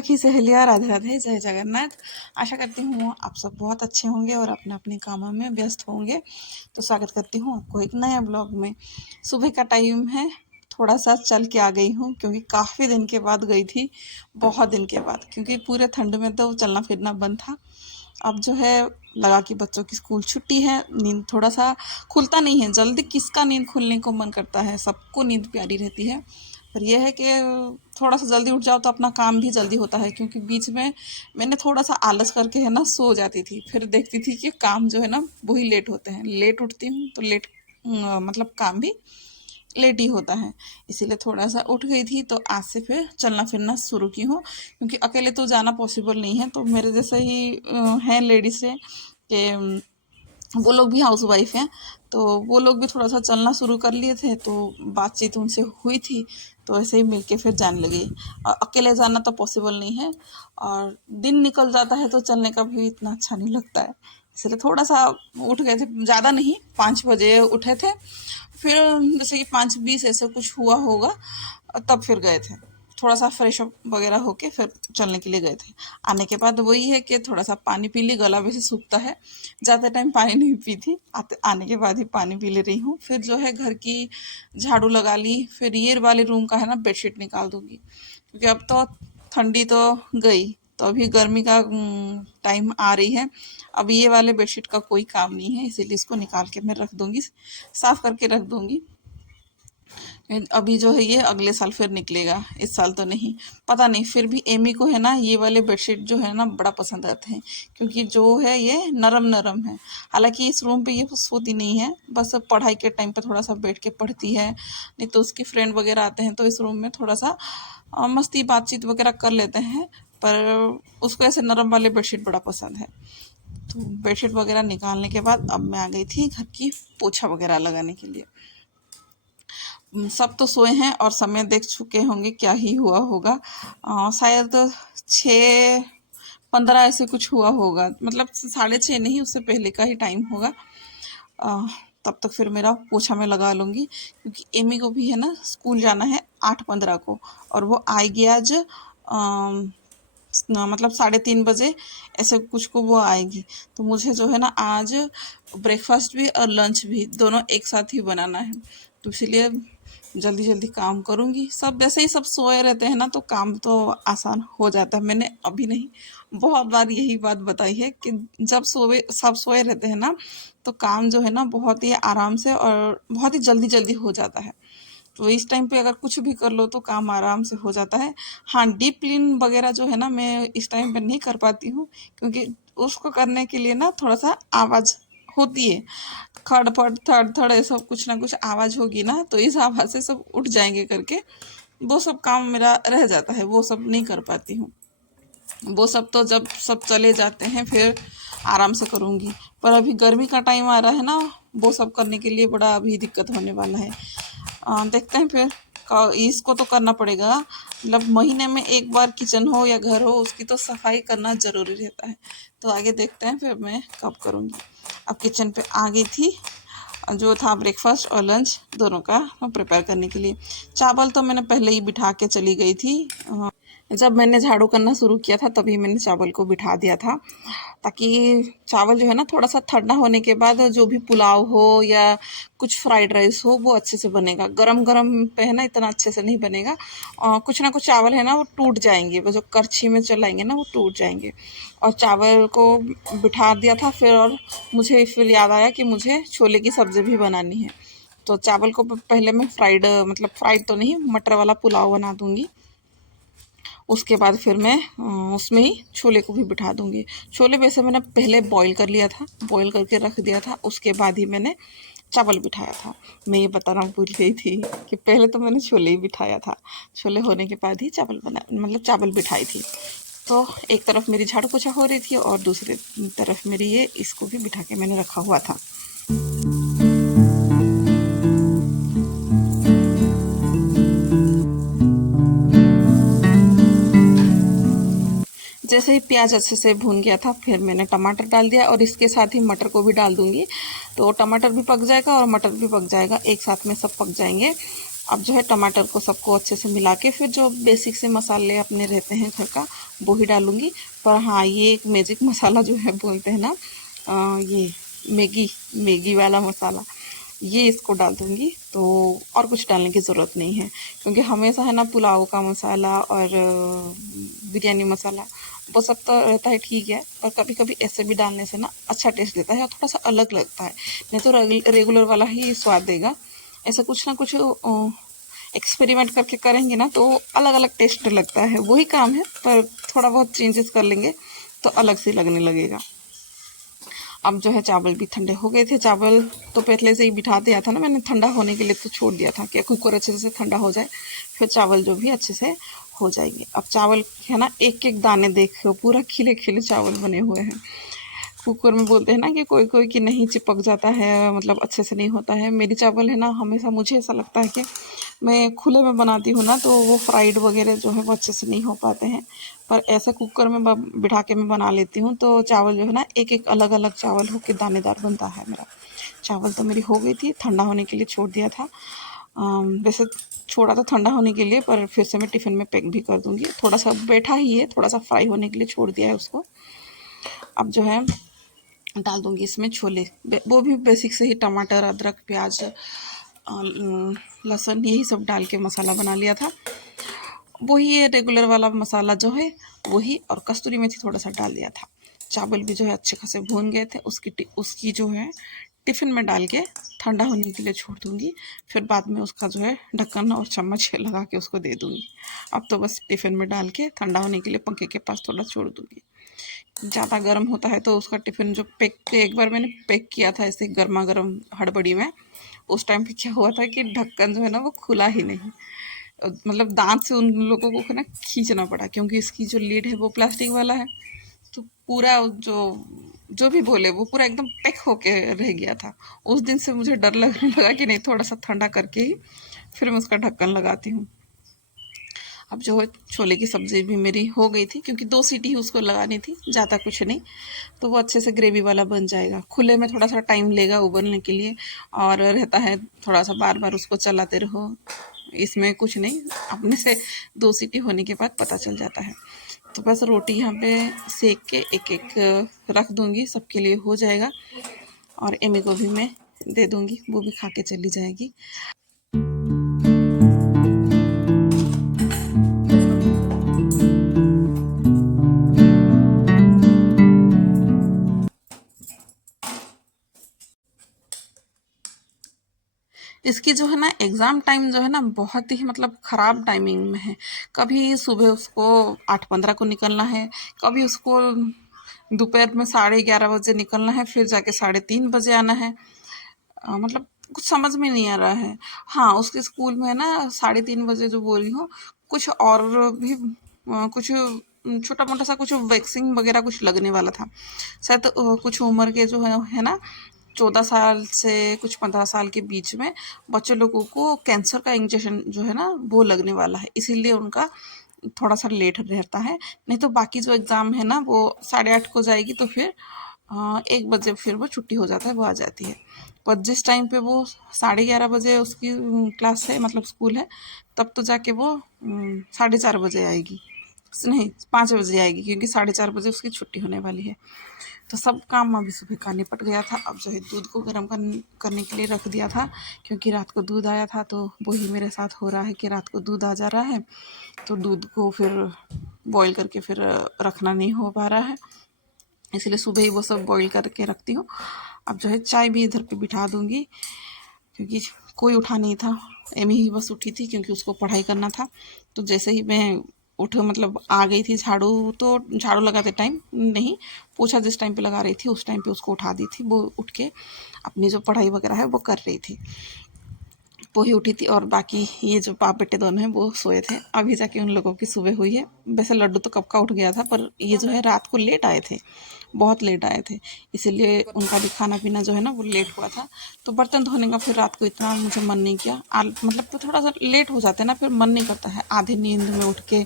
सखी सहेलियाँ, राधे राधे, जय जगन्नाथ। आशा करती हूँ आप सब बहुत अच्छे होंगे और अपने अपने कामों में व्यस्त होंगे। तो स्वागत करती हूँ आपको एक नया ब्लॉग में। सुबह का टाइम है, थोड़ा सा चल के आ गई हूँ क्योंकि काफ़ी दिन के बाद गई थी, बहुत दिन के बाद, क्योंकि पूरे ठंड में तो चलना फिरना बंद था। अब जो है लगा कि बच्चों की स्कूल छुट्टी है, नींद थोड़ा सा खुलता नहीं है जल्दी। किसका नींद खुलने को मन करता है, सबको नींद प्यारी रहती है। पर यह है कि थोड़ा सा जल्दी उठ जाओ तो अपना काम भी जल्दी होता है, क्योंकि बीच में मैंने थोड़ा सा आलस करके है ना सो जाती थी, फिर देखती थी कि काम जो है ना वही लेट होते हैं। लेट उठती हूँ तो लेट मतलब काम भी लेट ही होता है। इसीलिए थोड़ा सा उठ गई थी, तो आज से फिर चलना फिरना शुरू की हूँ, क्योंकि अकेले तो जाना पॉसिबल नहीं है। तो मेरे जैसे ही हैं लेडीज से कि वो लोग भी हाउस वाइफ हैं, तो वो लोग भी थोड़ा सा चलना शुरू कर लिए थे, तो बातचीत उनसे हुई थी, तो ऐसे ही मिलके फिर जाने लगे। अकेले जाना तो पॉसिबल नहीं है, और दिन निकल जाता है तो चलने का भी इतना अच्छा नहीं लगता है। इसलिए थोड़ा सा उठ गए थे, ज़्यादा नहीं, 5 बजे उठे थे। फिर जैसे कि 5:20 ऐसे कुछ हुआ होगा, तब फिर गए थे। थोड़ा सा फ्रेश अप वगैरह होके फिर चलने के लिए गए थे। आने के बाद वही है कि थोड़ा सा पानी पी ली, गला वैसे सूखता है, ज़्यादा टाइम पानी नहीं पी थी, आने के बाद ही पानी पी ले रही हूँ। फिर जो है घर की झाड़ू लगा ली, फिर ये वाले रूम का है ना बेडशीट निकाल दूंगी, क्योंकि अब तो ठंडी तो गई, तो अभी गर्मी का टाइम आ रही है। अब ये वाले बेडशीट का कोई काम नहीं है, इसीलिए इसको निकाल के मैं रख दूंगी, साफ करके रख दूंगी। अभी जो है ये अगले साल फिर निकलेगा, इस साल तो नहीं, पता नहीं। फिर भी एमी को है ना ये वाले बेडशीट जो है ना बड़ा पसंद आते हैं, क्योंकि जो है ये नरम नरम है। हालांकि इस रूम पे ये सोती नहीं है, बस पढ़ाई के टाइम पे थोड़ा सा बैठ के पढ़ती है, नहीं तो उसकी फ्रेंड वगैरह आते हैं तो इस रूम में थोड़ा सा मस्ती बातचीत वगैरह कर लेते हैं। पर उसको ऐसे नरम वाले बेडशीट बड़ा पसंद है। तो बेडशीट वगैरह निकालने के बाद अब मैं आ गई थी घर की पोछा वगैरह लगाने के लिए। सब तो सोए हैं और समय देख चुके होंगे क्या ही हुआ होगा। शायद 6:15 ऐसे कुछ हुआ होगा, मतलब 6:30 नहीं, उससे पहले का ही टाइम होगा। तब तक फिर मेरा पोछा मैं लगा लूँगी, क्योंकि एमी को भी है ना स्कूल जाना है 8:15 को, और वो आएगी आज मतलब 3:30 बजे ऐसे कुछ को वो आएगी। तो मुझे जो है ना आज ब्रेकफास्ट भी और लंच भी दोनों एक साथ ही बनाना है, तो इसीलिए जल्दी जल्दी काम करूँगी। सब वैसे ही सब सोए रहते हैं ना, तो काम तो आसान हो जाता है। मैंने अभी नहीं, बहुत बार यही बात बताई है कि जब सब सोए रहते हैं ना, तो काम जो है ना बहुत ही आराम से और बहुत ही जल्दी जल्दी हो जाता है। तो इस टाइम पे अगर कुछ भी कर लो तो काम आराम से हो जाता है। हाँ, डीप क्लीन वगैरह जो है ना मैं इस टाइम पे नहीं कर पाती हूँ, क्योंकि उसको करने के लिए ना थोड़ा सा आवाज़ होती है, खड़-फड़, थड़-थड़, ये सब कुछ ना कुछ आवाज़ होगी ना, तो इस आवाज़ से सब उठ जाएँगे करके, वो सब काम मेरा रह जाता है, वो सब नहीं कर पाती हूँ। वो सब तो जब सब चले जाते हैं फिर आराम से करूँगी। पर अभी गर्मी का टाइम आ रहा है ना, वो सब करने के लिए बड़ा अभी दिक्कत होने वाला है। देखते हैं फिर, इसको तो करना पड़ेगा। मतलब महीने में एक बार किचन हो या घर हो, उसकी तो सफाई करना ज़रूरी रहता है। तो आगे देखते हैं फिर मैं कब करूँगी। अब किचन पे आ गई थी, जो था ब्रेकफास्ट और लंच दोनों का प्रिपेयर करने के लिए। चावल तो मैंने पहले ही बिठा के चली गई थी। जब मैंने झाड़ू करना शुरू किया था तभी मैंने चावल को बिठा दिया था, ताकि चावल जो है ना थोड़ा सा ठंडा होने के बाद जो भी पुलाव हो या कुछ फ्राइड राइस हो वो अच्छे से बनेगा। गरम गरम पे है ना इतना अच्छे से नहीं बनेगा, कुछ ना कुछ चावल है ना वो टूट जाएंगे, वो जो करछी में चलाएंगे ना वो टूट जाएंगे। और चावल को बिठा दिया था फिर, और मुझे फिर याद आया कि मुझे छोले की सब्ज़ी भी बनानी है। तो चावल को पहले मैं फ्राइड, मतलब फ्राइड तो नहीं, मटर वाला पुलाव बना दूँगी। उसके बाद फिर मैं उसमें ही छोले को भी बिठा दूँगी। छोले वैसे मैंने पहले बॉईल कर लिया था, बॉईल करके रख दिया था, उसके बाद ही मैंने चावल बिठाया था। मैं ये बताना भूल गई थी कि पहले तो मैंने छोले ही बिठाया था, छोले होने के बाद ही चावल बना, मतलब चावल बिठाई थी। तो एक तरफ मेरी झाड़ू पोछा हो रही थी और दूसरी तरफ मेरी ये इसको भी बिठा के मैंने रखा हुआ था। जैसे ही प्याज अच्छे से भून गया था फिर मैंने टमाटर डाल दिया, और इसके साथ ही मटर को भी डाल दूंगी, तो टमाटर भी पक जाएगा और मटर भी पक जाएगा, एक साथ में सब पक जाएंगे। अब जो है टमाटर को सबको अच्छे से मिला के फिर जो बेसिक से मसाले अपने रहते हैं घर का वो ही डालूँगी। पर हाँ, ये एक मैजिक मसाला जो है बोलते हैं ना, ये मैगी मैगी वाला मसाला, ये इसको डाल दूँगी। तो और कुछ डालने की ज़रूरत नहीं है, क्योंकि हमेशा है ना पुलाव का मसाला और बिरयानी मसाला वो सब तो रहता है ठीक है, पर कभी कभी ऐसे भी डालने से ना अच्छा टेस्ट देता है और थोड़ा सा अलग लगता है। नहीं तो रेगुलर वाला ही स्वाद देगा। ऐसा कुछ ना कुछ एक्सपेरिमेंट करके करेंगे ना तो अलग अलग टेस्ट लगता है। वही काम है पर थोड़ा बहुत चेंजेस कर लेंगे तो अलग से लगने लगेगा। अब जो है चावल भी ठंडे हो गए थे। चावल तो पहले से ही बिठा दिया था ना मैंने, ठंडा होने के लिए तो छोड़ दिया था कि कुकर अच्छे से ठंडा हो जाए, फिर चावल जो भी अच्छे से हो जाएंगे। अब चावल है ना एक एक दाने देखो, पूरा खिले खिले चावल बने हुए हैं। कुकर में बोलते हैं ना कि कोई कोई कि नहीं चिपक जाता है, मतलब अच्छे से नहीं होता है। मेरी चावल है ना हमेशा मुझे ऐसा लगता है कि मैं खुले में बनाती हूँ ना तो वो फ्राइड वगैरह जो है वो अच्छे से नहीं हो पाते हैं। पर ऐसे कुकर में बिठा के मैं बना लेती हूँ तो चावल जो है ना एक एक अलग अलग चावल होकर दानेदार बनता है मेरा। चावल तो मेरी हो गई थी, ठंडा होने के लिए छोड़ दिया था। वैसे छोड़ा तो ठंडा होने के लिए, पर फिर से मैं टिफ़िन में पैक भी कर दूँगी। थोड़ा सा बैठा ही है, थोड़ा सा फ्राई होने के लिए छोड़ दिया है उसको। अब जो है डाल दूँगी इसमें छोले, वो भी बेसिक से ही टमाटर अदरक प्याज लहसुन यही सब डाल के मसाला बना लिया था। वही है रेगुलर वाला मसाला जो है वही, और कस्तूरी मेथी थोड़ा सा डाल दिया था। चावल भी जो है अच्छे खासे भून गए थे, उसकी जो है टिफ़िन में डाल के ठंडा होने के लिए छोड़ दूँगी। फिर बाद में उसका जो है ढक्कन और चम्मच लगा के उसको दे दूँगी। अब तो बस टिफ़िन में डाल के ठंडा होने के लिए पंखे के पास थोड़ा छोड़ दूँगी। ज़्यादा गर्म होता है तो उसका टिफ़िन जो पैक, एक बार मैंने पैक किया था ऐसे गर्मा गर्म हड़बड़ी में, उस टाइम पे क्या हुआ था कि ढक्कन जो है ना वो खुला ही नहीं। मतलब दांत से उन लोगों को ना खींचना पड़ा, क्योंकि इसकी जो लीड है वो प्लास्टिक वाला है। तो पूरा जो जो भी बोले वो पूरा एकदम पैक होके रह गया था। उस दिन से मुझे डर लगने लगा कि नहीं, थोड़ा सा ठंडा करके ही फिर मैं उसका ढक्कन लगाती हूँ। अब जो है छोले की सब्ज़ी भी मेरी हो गई थी, क्योंकि 2 सीटी ही उसको लगानी थी, ज़्यादा कुछ नहीं। तो वो अच्छे से ग्रेवी वाला बन जाएगा। खुले में थोड़ा सा टाइम लेगा उबलने के लिए, और रहता है थोड़ा सा बार बार उसको चलाते रहो। इसमें कुछ नहीं, अपने से 2 सीटी होने के बाद पता चल जाता है। तो बस रोटी यहाँ पे सेक के एक एक रख दूँगी, सबके लिए हो जाएगा। और एमी को भी मैं दे दूँगी, वो भी खा के चली जाएगी। इसकी जो है ना एग्ज़ाम टाइम जो है ना बहुत ही मतलब ख़राब टाइमिंग में है। कभी सुबह उसको 8:15 को निकलना है, कभी उसको दोपहर में 11:30 बजे निकलना है, फिर जाके 3:30 बजे आना है। मतलब कुछ समझ में नहीं आ रहा है। हाँ, उसके स्कूल में है ना 3:30 बजे जो बोल रही हूँ, कुछ और भी कुछ छोटा मोटा सा कुछ वैक्सीन वगैरह कुछ लगने वाला था शायद। कुछ उम्र के जो है ना 14 साल से कुछ 15 साल के बीच में बच्चे लोगों को कैंसर का इंजेक्शन जो है ना वो लगने वाला है, इसीलिए उनका थोड़ा सा लेट रहता है। नहीं तो बाकी जो एग्ज़ाम है ना वो 8:30 को जाएगी, तो फिर 1 बजे फिर वो छुट्टी हो जाता है, वो आ जाती है। पर जिस टाइम पे वो 11:30 बजे उसकी क्लास है, मतलब स्कूल है, तब तो जाके वो 4:30 बजे आएगी। नहीं, 5 बजे आएगी, क्योंकि 4:30 बजे उसकी छुट्टी होने वाली है। तो सब काम अभी सुबह का निपट गया था। अब जो है दूध को गर्म करने के लिए रख दिया था, क्योंकि रात को दूध आया था। तो वही मेरे साथ हो रहा है कि रात को दूध आ जा रहा है, तो दूध को फिर बॉईल करके फिर रखना नहीं हो पा रहा है, इसलिए सुबह ही वो सब बॉईल करके रखती हूँ। अब जो है चाय भी इधर पे बिठा दूँगी, क्योंकि कोई उठा नहीं था। एमी ही बस उठी थी, क्योंकि उसको पढ़ाई करना था। तो जैसे ही मैं उठो, मतलब आ गई थी, झाड़ू लगाते टाइम नहीं, पोछा जिस टाइम पे लगा रही थी उस टाइम पे उसको उठा दी थी। वो उठ के अपनी जो पढ़ाई वगैरह है वो कर रही थी। वो ही उठी थी, और बाकी ये जो बाप बेटे दोनों हैं वो सोए थे। अभी जाके उन लोगों की सुबह हुई है। वैसे लड्डू तो कब का उठ गया था, पर ये जो है रात को लेट आए थे, बहुत लेट आए थे, इसीलिए उनका भी खाना पीना जो है ना वो लेट हुआ था। तो बर्तन धोने का फिर रात को इतना मुझे मन नहीं किया। मतलब तो थोड़ा सा लेट हो जाते हैं ना, फिर मन नहीं करता है आधे नींद में उठ के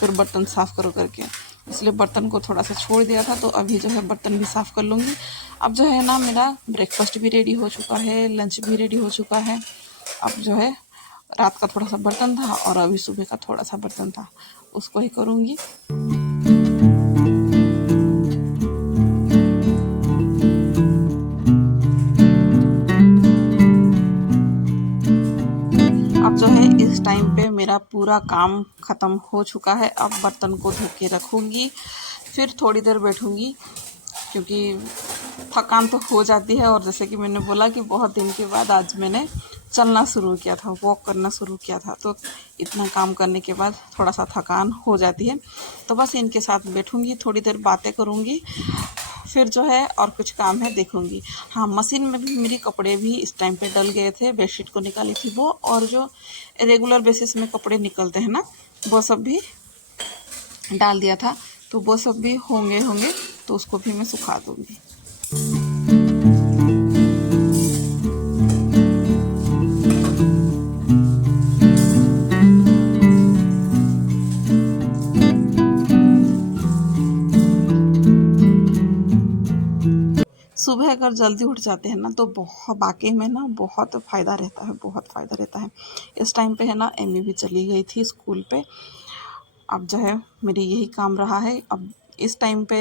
फिर बर्तन साफ़ करो करके, इसलिए बर्तन को थोड़ा सा छोड़ दिया था। तो अभी जो है बर्तन भी साफ़ कर लूँगी। अब जो है ना मेरा ब्रेकफास्ट भी रेडी हो चुका है, लंच भी रेडी हो चुका है। अब जो है रात का थोड़ा सा बर्तन था और अभी सुबह का थोड़ा सा बर्तन था, उसको ही करूँगी। अब जो है इस टाइम पे मेरा पूरा काम ख़त्म हो चुका है। अब बर्तन को धो के रखूँगी, फिर थोड़ी देर बैठूँगी क्योंकि थकान तो हो जाती है। और जैसे कि मैंने बोला कि बहुत दिन के बाद आज मैंने चलना शुरू किया था, वॉक करना शुरू किया था, तो इतना काम करने के बाद थोड़ा सा थकान हो जाती है। तो बस इनके साथ बैठूँगी, थोड़ी देर बातें करूँगी, फिर जो है और कुछ काम है देखूँगी। हाँ, मशीन में भी मेरी कपड़े भी इस टाइम पे डल गए थे, बेडशीट को निकाली थी वो, और जो रेगुलर बेसिस में कपड़े निकलते हैं ना, वो सब भी डाल दिया था, तो वो सब भी होंगे तो उसको भी मैं सुखा दूँगी। सुबह अगर जल्दी उठ जाते हैं ना तो बहुत वाकई में ना बहुत फ़ायदा रहता है, बहुत फ़ायदा रहता है। इस टाइम पे है ना एमी भी चली गई थी स्कूल पे। अब जो है मेरी यही काम रहा है। अब इस टाइम पे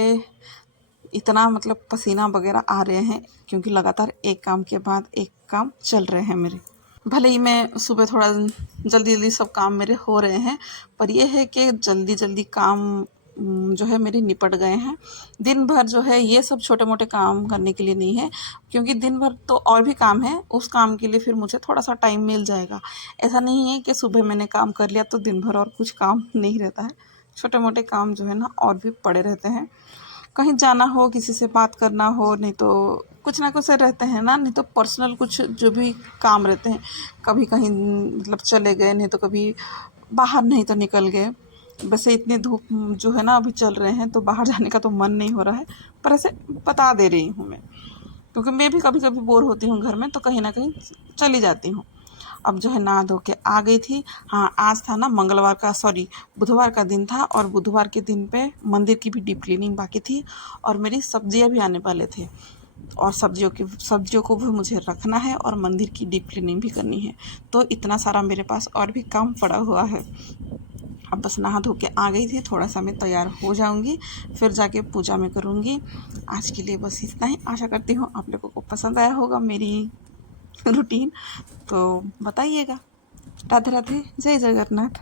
इतना मतलब पसीना वगैरह आ रहे हैं क्योंकि लगातार एक काम के बाद एक काम चल रहे हैं मेरे। भले ही मैं सुबह थोड़ा जल्दी जल्दी सब काम मेरे हो रहे हैं, पर यह है कि जल्दी जल्दी काम जो है मेरे निपट गए हैं। दिन भर जो है ये सब छोटे मोटे काम करने के लिए नहीं है, क्योंकि दिन भर तो और भी काम है, उस काम के लिए फिर मुझे थोड़ा सा टाइम मिल जाएगा। ऐसा नहीं है कि सुबह मैंने काम कर लिया तो दिन भर और कुछ काम नहीं रहता है। छोटे मोटे काम जो है ना और भी पड़े रहते हैं। कहीं जाना हो, किसी से बात करना हो, नहीं तो कुछ ना कुछ रहते हैं ना, नहीं तो पर्सनल कुछ जो भी काम रहते हैं, कभी कहीं मतलब चले गए, नहीं तो कभी बाहर नहीं तो निकल गए। वैसे इतनी धूप जो है ना अभी चल रहे हैं तो बाहर जाने का तो मन नहीं हो रहा है, पर ऐसे बता दे रही हूँ मैं, क्योंकि मैं भी कभी कभी बोर होती हूँ घर में तो कहीं ना कहीं चली जाती हूँ। अब जो है नहा धो के आ गई थी। हाँ, आज था ना मंगलवार का, सॉरी बुधवार का दिन था, और बुधवार के दिन पे मंदिर की भी डीप क्लीनिंग बाकी थी, और मेरी सब्जियां भी आने वाले थे, और सब्जियों को भी मुझे रखना है और मंदिर की डीप क्लीनिंग भी करनी है। तो इतना सारा मेरे पास और भी काम पड़ा हुआ है। अब बस नहा धो के आ गई थी, थोड़ा सा मैं तैयार हो जाऊंगी, फिर जाके पूजा में करूंगी। आज के लिए बस इतना ही। आशा करती हूँ आप लोगों को पसंद आया होगा मेरी रूटीन, तो बताइएगा। राधे राधे, जय जगन्नाथ।